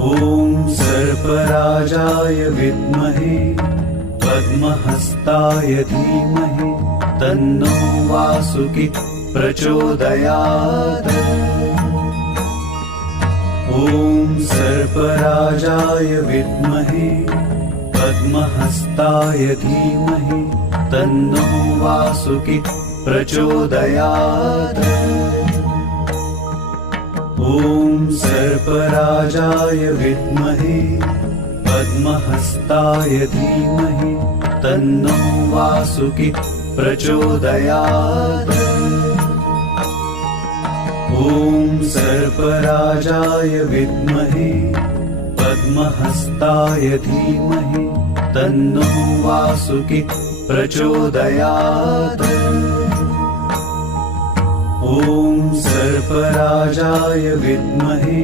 ॐ सर्पराजाय विद्महे पद्महस्ताय धीमहि तन्नो वासुकी प्रचोदयात्। ॐ सर्पराजाय विद्महे पद्महस्ताय धीमहि तन्नो वासुकी प्रचोदयात्। ॐ सर्पराजाय विद्महे पद्महस्ताय धीमहि तन्नो वासुकी प्रचोदयात्। ॐ सर्पराजाय विद्महे पद्महस्ताय धीमहि तन्नो वासुकी प्रचोदयात्। ॐ सर्पराजाय विद्महे